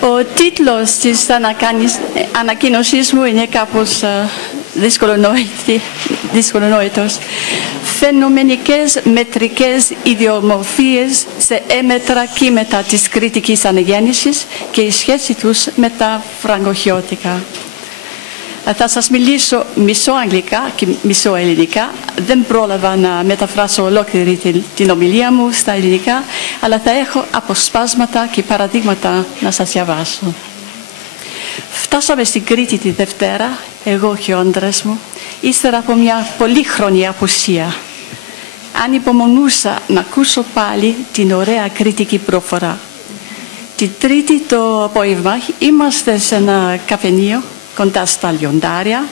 Ο τίτλος της ανακοίνωσής μου είναι κάπως δυσκολονόητος. Φαινομενικές μετρικές ιδιομορφίες σε έμετρα κύματα της κριτικής αναγέννησης και η σχέση τους με τα φραγκοχιώτικα. Θα σας μιλήσω μισό αγγλικά και μισό ελληνικά. Δεν πρόλαβα να μεταφράσω ολόκληρη την ομιλία μου στα ελληνικά, αλλά θα έχω αποσπάσματα και παραδείγματα να σας διαβάσω. Φτάσαμε στην Κρήτη τη Δευτέρα, εγώ και ο άντρας μου, ύστερα από μια πολύχρονη απουσία. Ανυπομονούσα να ακούσω πάλι την ωραία κριτική προφορά. Την Τρίτη το απόγευμα είμαστε σε ένα καφενείο κοντά στα λιοντάρια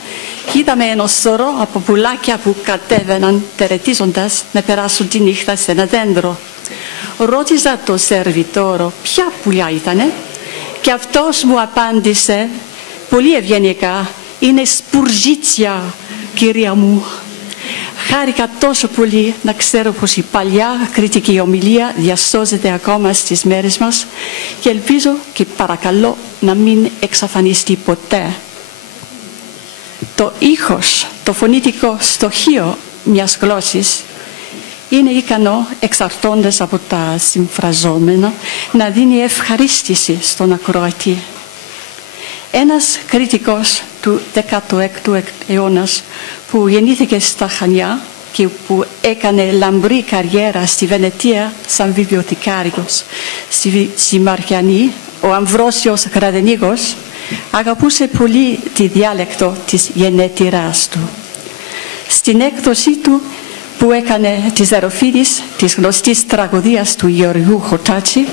και είδαμε ένα σωρό από πουλάκια που κατέβαιναν τερετίζοντας να περάσουν τη νύχτα σε ένα δέντρο. Ρώτησα τον σερβιτόρο ποια πουλιά ήτανε και αυτός μου απάντησε πολύ ευγενικά, είναι σπουργίτσια, κυρία μου. Χάρηκα τόσο πολύ να ξέρω πως η παλιά κριτική ομιλία διασώζεται ακόμα στις μέρες μας και ελπίζω και παρακαλώ να μην εξαφανιστεί ποτέ. Το ήχος, το φωνητικό στοιχείο μιας γλώσσης είναι ικανό, εξαρτώντας από τα συμφραζόμενα, να δίνει ευχαρίστηση στον ακροατή. Ένας κριτικός του 16ου αιώνα που γεννήθηκε στα Χανιά και που έκανε λαμπρή καριέρα στη Βενετία σαν βιβλιοθηκάριος στη Μαριανή, ο Αμβρόσιος Γραδενίγος, αγαπούσε πολύ τη διάλεκτο της γενέτειράς του. Στην έκδοσή του που έκανε της Ζεροφίδης, της γνωστής τραγωδίας του Γεωργίου Χωτάτσι,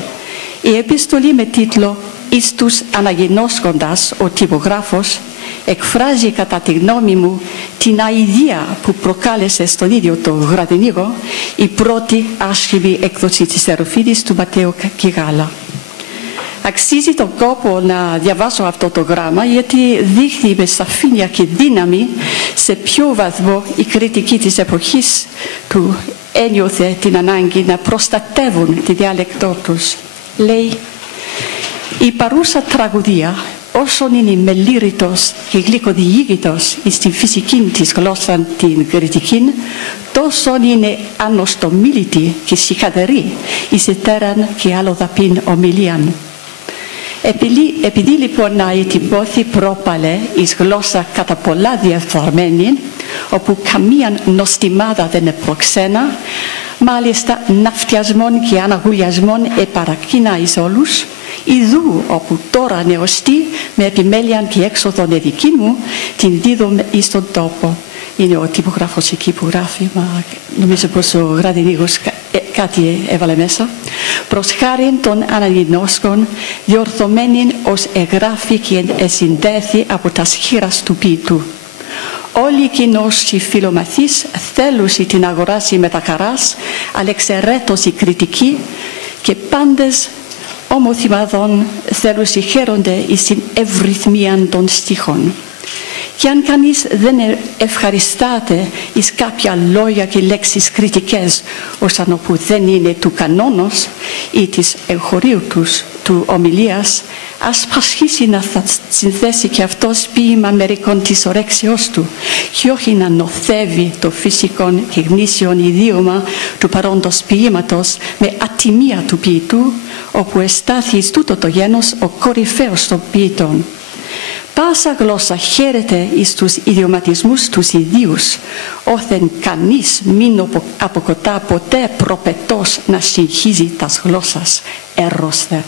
η επιστολή με τίτλο «Εις τους αναγινώσκοντας» ο τυπογράφος εκφράζει κατά τη γνώμη μου την αηδία που προκάλεσε στον ίδιο τον Γραδενίγο η πρώτη άσχημη έκδοση της Ζεροφίδης του Ματέου Κιγάλα. Αξίζει τον κόπο να διαβάσω αυτό το γράμμα γιατί δείχνει με σαφήνεια και δύναμη σε ποιο βαθμό η κριτική της εποχής του ένιωθε την ανάγκη να προστατεύουν τη διάλεκτό τους. Λέει, η παρούσα τραγωδία όσον είναι μελήρητος και γλυκοδιήγητος στην φυσική της γλώσσα την κριτική, τόσο είναι ανοστομίλητη και συχατερή εις ετέραν και αλλοδαπήν ομιλίαν. Επειδή λοιπόν να ετυπώθη πρόπαλε εις γλώσσα κατά πολλά διαφθαρμένη, όπου καμία νοστιμάδα δεν επροξένα, μάλιστα ναυτιασμών και αναγουλιασμών επαρακίνα εις όλους, ιδού όπου τώρα νεωστή με επιμέλεια και έξοδον εδική μου, την δίδομαι εις τον τόπο. Είναι ο τυπογράφος εκεί που γράφει, μα νομίζω πως ο Γραδενίγος κάτι έβαλε μέσα. Προς χάριν των αναγινώσκων, διορθωμένην ως εγγράφει και εσυντέθη από τα σχήρας του ποιητού. Όλοι οι κοινόσοι φιλομαθείς θέλουσι την αγοράσει με τα χαράς, αλεξαιρέτως η κριτική και πάντες ομοθυμαδών θέλουσι χαίρονται εις την ευρυθμία των στίχων. Και αν κανείς δεν ευχαριστάται εις κάποια λόγια και λέξεις κριτικές όσαν όπου δεν είναι του κανόνος ή της εγχωρίου του ομιλίας, ας πασχίσει να θα συνθέσει και αυτός ποίημα μερικών της ορέξεώς του και όχι να νοθεύει το φυσικό και γνήσιον ιδίωμα του παρόντος ποίηματος με ατιμία του ποιητού, όπου εστάθη εις τούτο το γένος ο κορυφαίος των ποιητών. Πάσα γλώσσα χαίρεται εις τους ιδιωματισμούς τους ιδίους, όθεν κανείς μην αποκοτά ποτέ προπετός να συγχύζει τας γλώσσας έρωστε.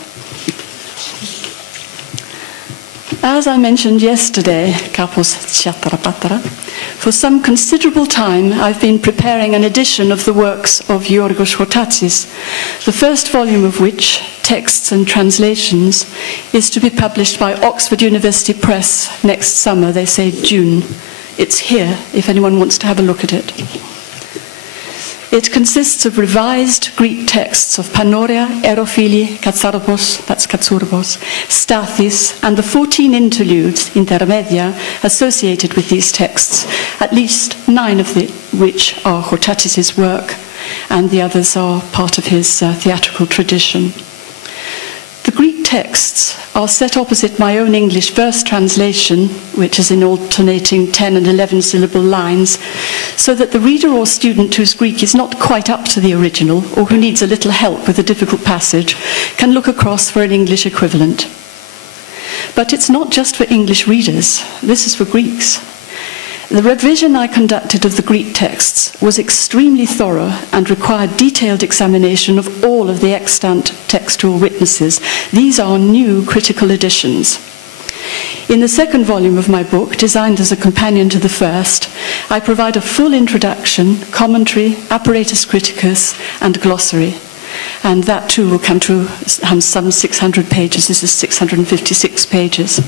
As I mentioned yesterday, kapos chatrapatra, for some considerable time I've been preparing an edition of the works of Yorgos Hortatsis, the first volume of which, Texts and Translations, is to be published by Oxford University Press next summer, they say June. It's here if anyone wants to have a look at it. It consists of revised Greek texts of Panoria, Erophili, Katsaropos, that's Katsuropos, Stathis, and the 14 interludes, intermedia, associated with these texts, at least 9 of which are Hortatis's work, and the others are part of his theatrical tradition. The Greek texts are set opposite my own English verse translation, which is in alternating 10 and 11 syllable lines, so that the reader or student whose Greek is not quite up to the original or who needs a little help with a difficult passage can look across for an English equivalent. But it's not just for English readers, this is for Greeks. The revision I conducted of the Greek texts was extremely thorough and required detailed examination of all of the extant textual witnesses. These are new critical editions. In the second volume of my book, designed as a companion to the first, I provide a full introduction, commentary, apparatus criticus, and glossary. And that too will come to some 600 pages. This is 656 pages.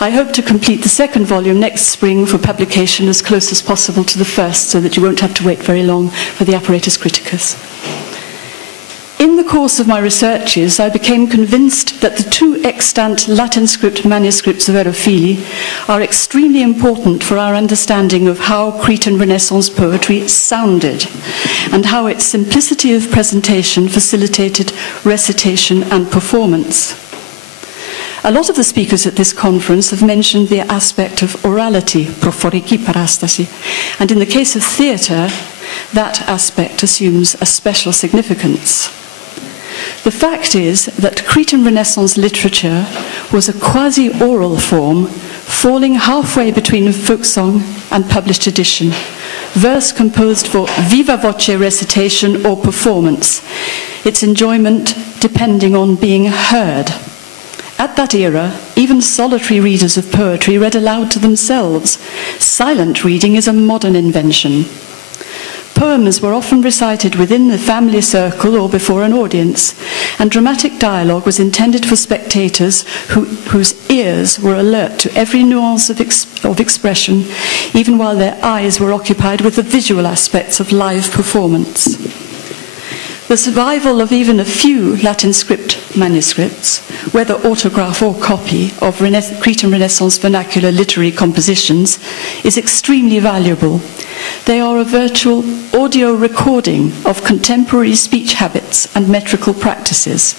I hope to complete the second volume next spring for publication as close as possible to the first, so that you won't have to wait very long for the apparatus criticus. In the course of my researches, I became convinced that the two extant Latin script manuscripts of Erophili are extremely important for our understanding of how Cretan Renaissance poetry sounded and how its simplicity of presentation facilitated recitation and performance. A lot of the speakers at this conference have mentioned the aspect of orality, prophoriki parastasi, and in the case of theatre, that aspect assumes a special significance. The fact is that Cretan Renaissance literature was a quasi-oral form, falling halfway between folk song and published edition, verse composed for viva voce recitation or performance, its enjoyment depending on being heard. At that era, even solitary readers of poetry read aloud to themselves. Silent reading is a modern invention. Poems were often recited within the family circle or before an audience, and dramatic dialogue was intended for spectators whose ears were alert to every nuance of expression, even while their eyes were occupied with the visual aspects of live performance. The survival of even a few Latin script manuscripts, whether autograph or copy, of Cretan Renaissance vernacular literary compositions is extremely valuable. They are a virtual audio recording of contemporary speech habits and metrical practices.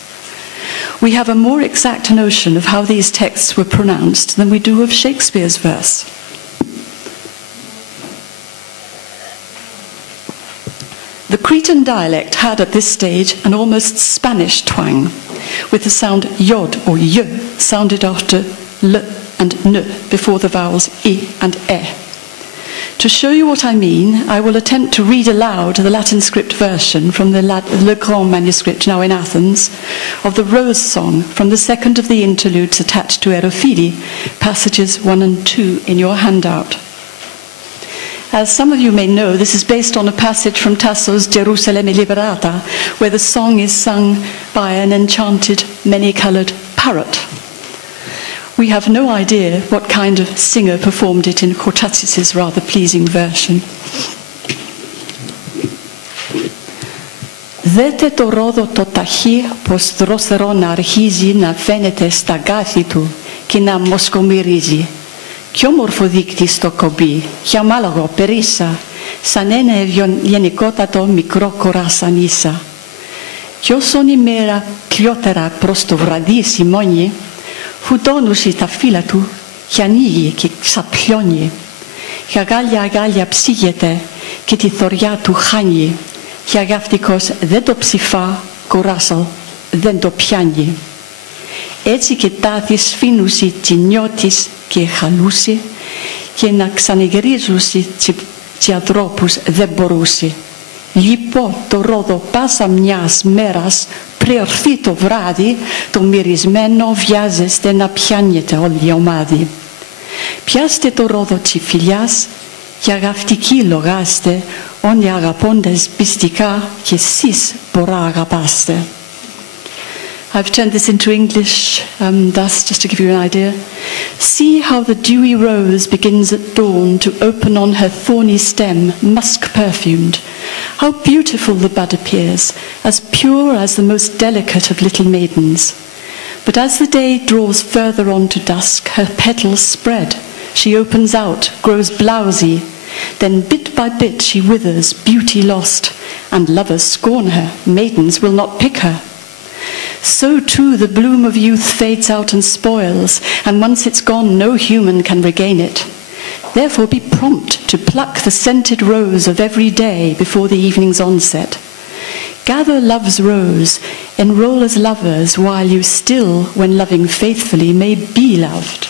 We have a more exact notion of how these texts were pronounced than we do of Shakespeare's verse. The Cretan dialect had at this stage an almost Spanish twang, with the sound yod or y sounded after l and n before the vowels I and e. To show you what I mean, I will attempt to read aloud the Latin script version from the Le Grand manuscript now in Athens of the Rose Song from the second of the interludes attached to Erophili, passages 1 and 2 in your handout. As some of you may know, this is based on a passage from Tasso's Gerusalemme Liberata, where the song is sung by an enchanted, many-coloured parrot. We have no idea what kind of singer performed it in Cortacis's rather pleasing version. Δέτε το ρόδο το ταχύ πως δροσερό να αρχίζει να φαίνεται στα γάθη του και να μοσκομυρίζει. Κι όμορφο δείκτης στο κομπί, χιαμάλογο περίσα, σαν ένα ευγενικότατο μικρό κοράσαν ίσα. Κι όσον η μέρα κλειότερα προς το βραδύ σημώνει, φουτώνουσι τα φύλλα του και ανοίγει και ξαπλώνει. Και αγάλια ψήγεται και τη θωριά του χάνει. Και αγαυτικός δεν το ψηφά, κοράσαλ δεν το πιάνει. Έτσι και τάθη σφήνουσι τσινιώτης και χαλούσι και να ξανεγυρίζουσι τσι ανθρώπους δεν μπορούσι. Λοιπόν το ρόδο πάσα μιας μέρας преορθεί το βράδυ, το μυρισμένο βιάζεστε να πιάνετε όλη η ομάδη. Πιάστε το ρόδο τσι φιλιάς και αγαυτικοί λογάστε, όνοι αγαπώντες πιστικά και εσείς μπορά αγαπάστε. I've turned this into English thus, just to give you an idea. See how the dewy rose begins at dawn to open on her thorny stem, musk-perfumed. How beautiful the bud appears, as pure as the most delicate of little maidens. But as the day draws further on to dusk, her petals spread. She opens out, grows blousy. Then bit by bit she withers, beauty lost, and lovers scorn her. Maidens will not pick her. So too the bloom of youth fades out and spoils, and once it's gone, no human can regain it. Therefore be prompt to pluck the scented rose of every day before the evening's onset. Gather love's rose, enroll as lovers, while you still, when loving faithfully, may be loved.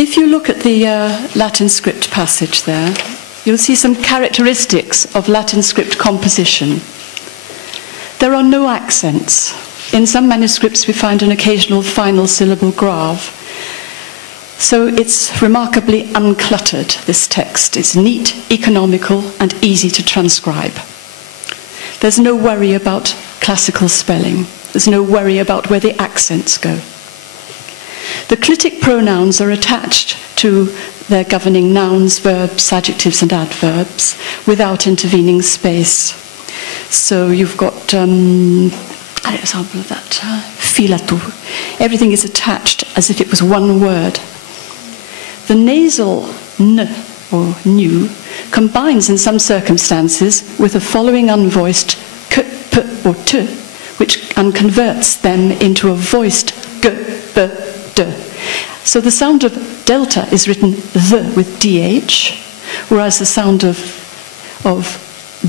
If you look at the Latin script passage there, you'll see some characteristics of Latin script composition. There are no accents. In some manuscripts we find an occasional final syllable grave. So it's remarkably uncluttered, this text. It's neat, economical, and easy to transcribe. There's no worry about classical spelling. There's no worry about where the accents go. The clitic pronouns are attached to their governing nouns, verbs, adjectives, and adverbs without intervening space. So you've got an example of that. Filatu. Everything is attached as if it was one word. The nasal n, or nu, combines in some circumstances with the following unvoiced k, p, or t, and converts them into a voiced g, b, d. So the sound of delta is written the with dh, whereas the sound of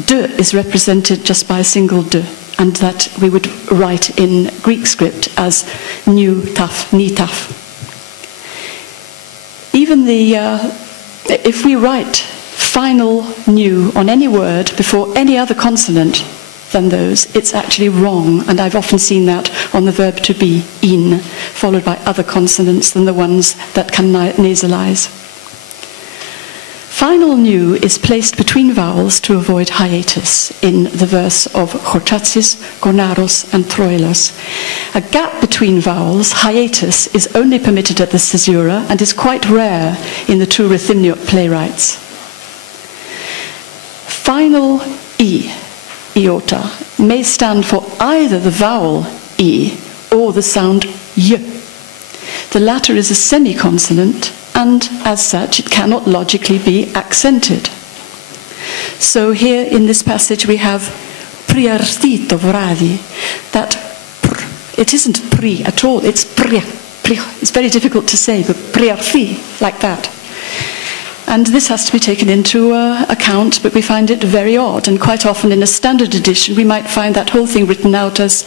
d is represented just by a single d, and that we would write in Greek script as nu taf, ni taf. Even if we write final nu on any word before any other consonant than those, it's actually wrong, and I've often seen that on the verb to be, in, followed by other consonants than the ones that can nasalize. Final nu is placed between vowels to avoid hiatus in the verse of Chortatsis, Gonaros, and Troilos. A gap between vowels, hiatus, is only permitted at the caesura and is quite rare in the true Rhythmnic playwrights. Final e, iota, may stand for either the vowel e or the sound y. The latter is a semi-consonant, and as such it cannot logically be accented. So here in this passage we have priartito vradi, that pr, it isn't pri at all, it's pria. It's very difficult to say, but priarthi, like that. And this has to be taken into account, but we find it very odd, and quite often in a standard edition we might find that whole thing written out as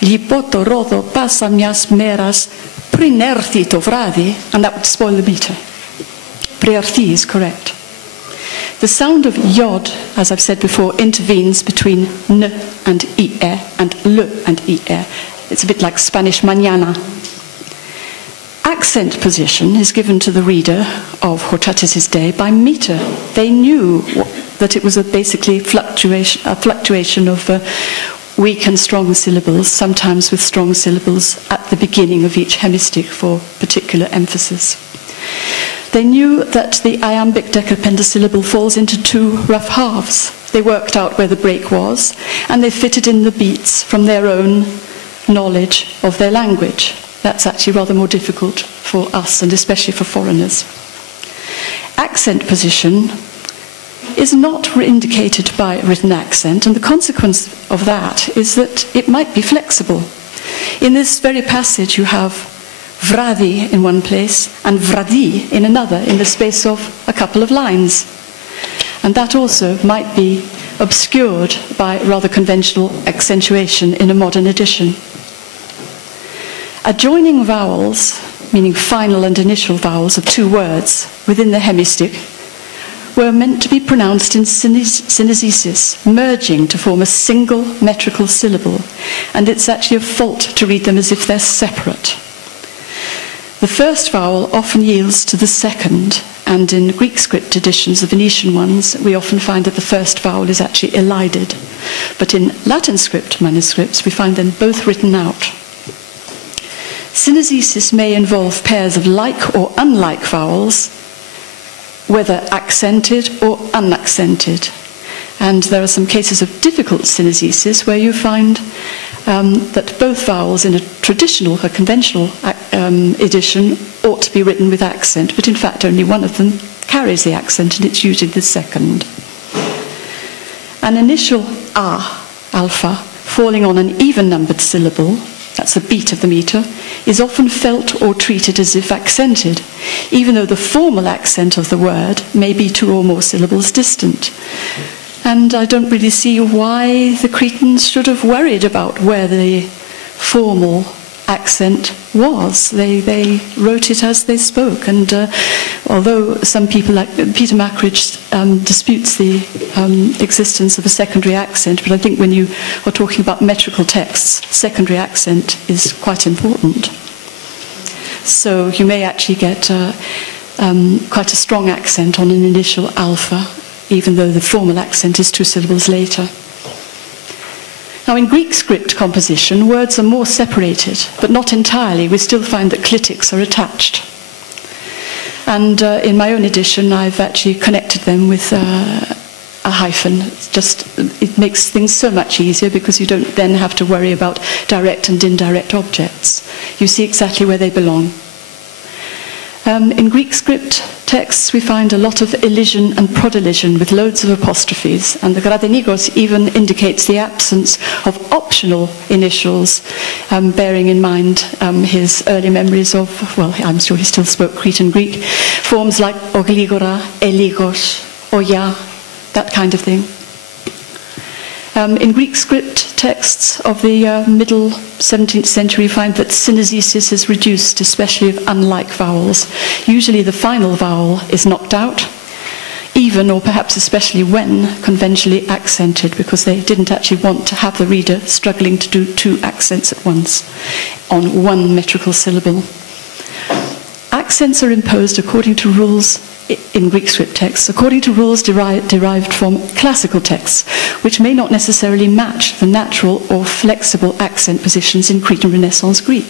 lipoto rodo pasamias meras prinerthito vradi, and that would spoil the meter. Priarthi is correct. The sound of yod, as I've said before, intervenes between n and ie and l and ie. It's a bit like Spanish mañana. Accent position is given to the reader of Hortatis's day by meter. They knew that it was basically a fluctuation of weak and strong syllables, sometimes with strong syllables at the beginning of each hemistich for particular emphasis. They knew that the iambic decapentasyllable falls into two rough halves. They worked out where the break was, and they fitted in the beats from their own knowledge of their language. That's actually rather more difficult for us, and especially for foreigners. Accent position is not indicated by written accent, and the consequence of that is that it might be flexible. In this very passage you have vradi in one place and vradi in another in the space of a couple of lines. And that also might be obscured by rather conventional accentuation in a modern edition. Adjoining vowels, meaning final and initial vowels of two words within the hemistich, were meant to be pronounced in synesis, merging to form a single metrical syllable, and it's actually a fault to read them as if they're separate. The first vowel often yields to the second, and in Greek script editions, the Venetian ones, we often find that the first vowel is actually elided. But in Latin script manuscripts, we find them both written out. Synesis may involve pairs of like or unlike vowels, whether accented or unaccented. And there are some cases of difficult synesis where you find that both vowels in a traditional, a conventional edition ought to be written with accent, but in fact only one of them carries the accent, and it's usually the second. An initial a, alpha, falling on an even-numbered syllable, that's the beat of the meter, is often felt or treated as if accented, even though the formal accent of the word may be 2 or more syllables distant. And I don't really see why the Cretans should have worried about where the formal accent was. They wrote it as they spoke, and although some people, like Peter Mackridge, disputes the existence of a secondary accent, but I think when you are talking about metrical texts, secondary accent is quite important. So you may actually get quite a strong accent on an initial alpha, even though the formal accent is 2 syllables later. Now, in Greek script composition, words are more separated, but not entirely. We still find that clitics are attached. And in my own edition, I've actually connected them with a hyphen. It makes things so much easier because you don't then have to worry about direct and indirect objects. You see exactly where they belong. In Greek script texts, we find a lot of elision and prodelision with loads of apostrophes, and the Gradenikos even indicates the absence of optional initials, bearing in mind his early memories of, well, I'm sure he still spoke Cretan Greek, forms like ogligora, eligos, oya, that kind of thing. In Greek script texts of the middle 17th century, you find that synesis is reduced, especially of unlike vowels. Usually the final vowel is knocked out, even or perhaps especially when conventionally accented, because they didn't actually want to have the reader struggling to do 2 accents at once on 1 metrical syllable. Accents are imposed according to rules in Greek script texts, according to rules derived from classical texts, which may not necessarily match the natural or flexible accent positions in Cretan Renaissance Greek.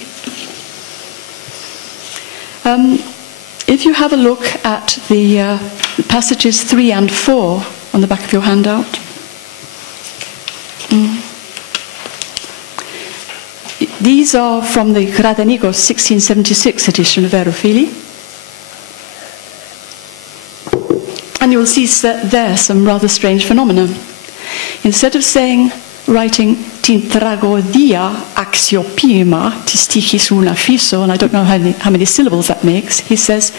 If you have a look at the passages 3 and 4 on the back of your handout, these are from the Gradenikos 1676 edition of Aerophili. And you will see there some rather strange phenomena. Instead of writing tin tragodia axiopima tis tichis una fiso, and I don't know how many syllables that makes, he says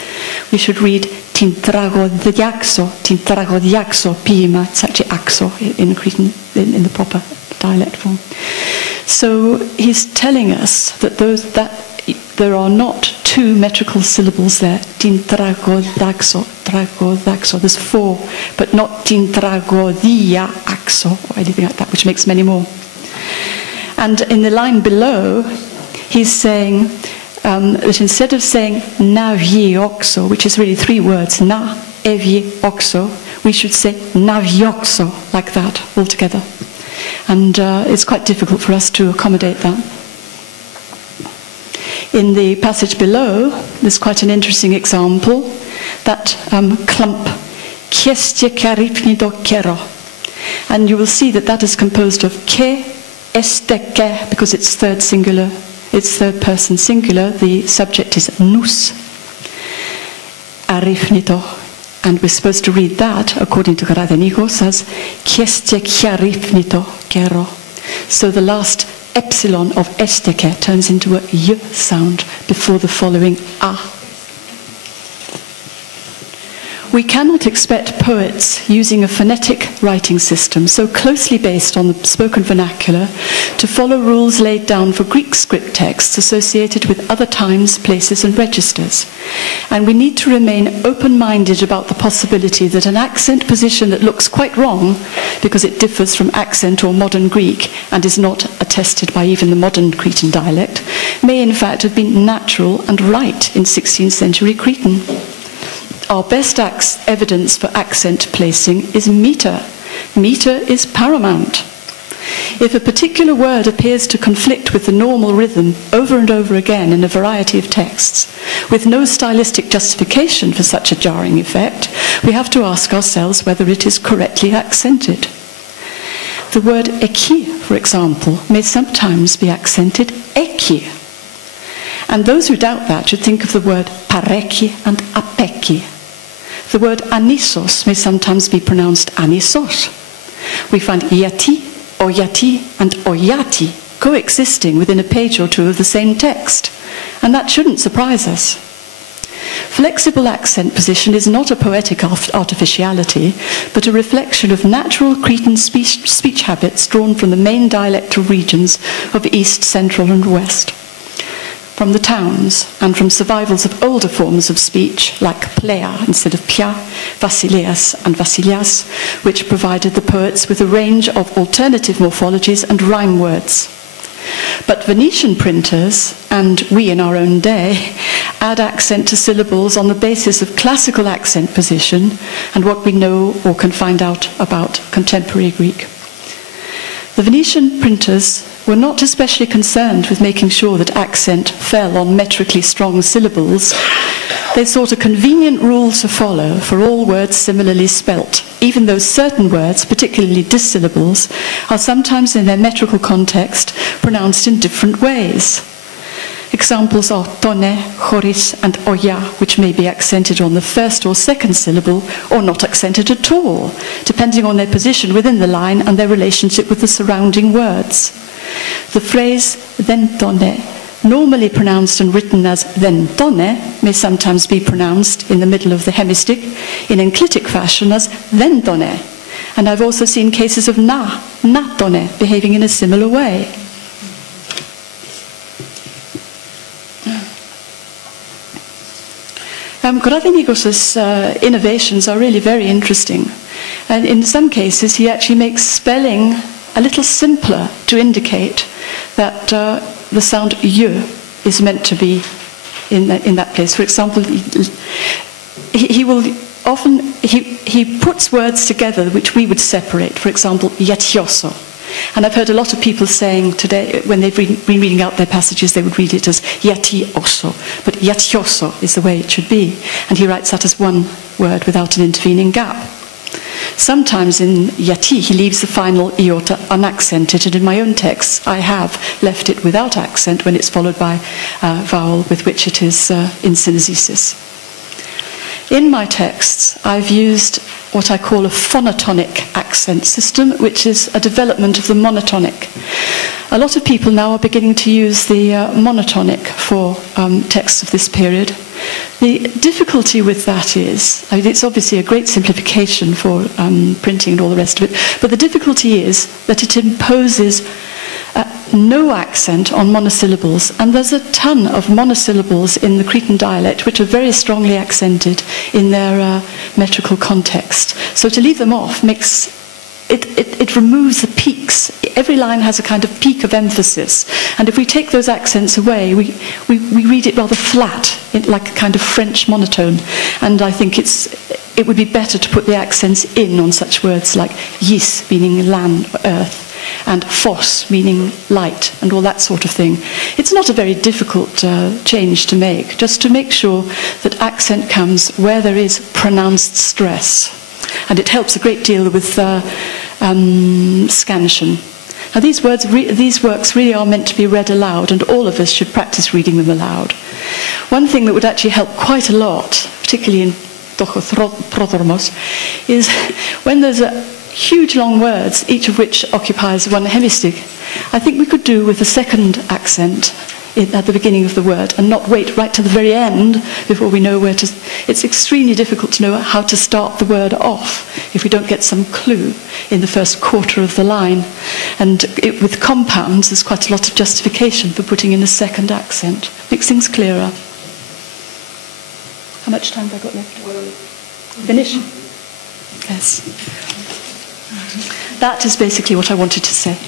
we should read tin tragodiaxo pima. It's actually axo in Cretan, in the proper dialect form. So he's telling us that there are not 2 metrical syllables there. Tin tragodaxo, there's 4, but not tin tragodia axo or anything like that, which makes many more. And in the line below, he's saying that instead of saying navioxo, which is really 3 words, na, evie, oxo, we should say navioxo, like that, altogether. And it's quite difficult for us to accommodate that. In the passage below, there's quite an interesting example, that clump, kiestie karipnido kero. And you will see that that is composed of ke, esteke, because it's third singular, it's third person singular, the subject is nous, aripnido. And we're supposed to read that, according to Gradenikos, as kiestie karipnido kero. So the last epsilon of esteke turns into a y sound before the following a. We cannot expect poets using a phonetic writing system so closely based on the spoken vernacular to follow rules laid down for Greek script texts associated with other times, places and registers. And we need to remain open-minded about the possibility that an accent position that looks quite wrong because it differs from accent or modern Greek and is not attested by even the modern Cretan dialect may in fact have been natural and right in 16th century Cretan. Our best evidence for accent placing is meter. Meter is paramount. If a particular word appears to conflict with the normal rhythm over and over again in a variety of texts, with no stylistic justification for such a jarring effect, we have to ask ourselves whether it is correctly accented. The word eki, for example, may sometimes be accented eki. And those who doubt that should think of the word pareki and apeki. The word anisos may sometimes be pronounced anisos. We find iati, oyati and oyati coexisting within a page or two of the same text, and that shouldn't surprise us. Flexible accent position is not a poetic artificiality, but a reflection of natural Cretan speech habits drawn from the main dialectal regions of East, Central and West, from the towns, and from survivals of older forms of speech like plea instead of pia, Vasileas and Vasilias, which provided the poets with a range of alternative morphologies and rhyme words. But Venetian printers, and we in our own day, add accent to syllables on the basis of classical accent position and what we know or can find out about contemporary Greek. The Venetian printers were not especially concerned with making sure that accent fell on metrically strong syllables. They sought a convenient rule to follow for all words similarly spelt, even though certain words, particularly dissyllables, are sometimes in their metrical context pronounced in different ways. Examples are tone, choris, and oya, which may be accented on the first or second syllable, or not accented at all, depending on their position within the line and their relationship with the surrounding words. The phrase dentone, normally pronounced and written as dentone, may sometimes be pronounced in the middle of the hemistic in enclitic fashion as dentone. And I've also seen cases of natone, behaving in a similar way. Korathenikos' innovations are really very interesting. And in some cases, he actually makes spelling a little simpler to indicate that the sound y is meant to be in that place. For example, he puts words together which we would separate. For example, yatioso. And I've heard a lot of people saying today, when they've been reading out their passages, they would read it as yatioso. But yatioso is the way it should be. And he writes that as one word without an intervening gap. Sometimes in yati, he leaves the final iota unaccented, and in my own texts, I have left it without accent when it's followed by a vowel with which it is in synesis. In my texts, I've used what I call a phonotonic accent system, which is a development of the monotonic. A lot of people now are beginning to use the monotonic for texts of this period. The difficulty with that is, I mean, it's obviously a great simplification for printing and all the rest of it, but the difficulty is that it imposes no accent on monosyllables, and there's a ton of monosyllables in the Cretan dialect which are very strongly accented in their metrical context. So to leave them off makes it removes the peaks. Every line has a kind of peak of emphasis, and if we take those accents away, we read it rather flat, like a kind of French monotone. And I think it would be better to put the accents in on such words like yis, meaning land, earth, and phos, meaning light, and all that sort of thing. It's not a very difficult change to make, just to make sure that accent comes where there is pronounced stress. And it helps a great deal with scansion. Now these works really are meant to be read aloud, and all of us should practice reading them aloud. One thing that would actually help quite a lot, particularly in Tochoprodromos, is when there's huge long words, each of which occupies one hemistic, I think we could do with a second accent at the beginning of the word and not wait right to the very end before we know where to. It's extremely difficult to know how to start the word off if we don't get some clue in the first quarter of the line. And with compounds, there's quite a lot of justification for putting in a second accent. Makes things clearer. How much time have I got left? Finish? Yes. That is basically what I wanted to say.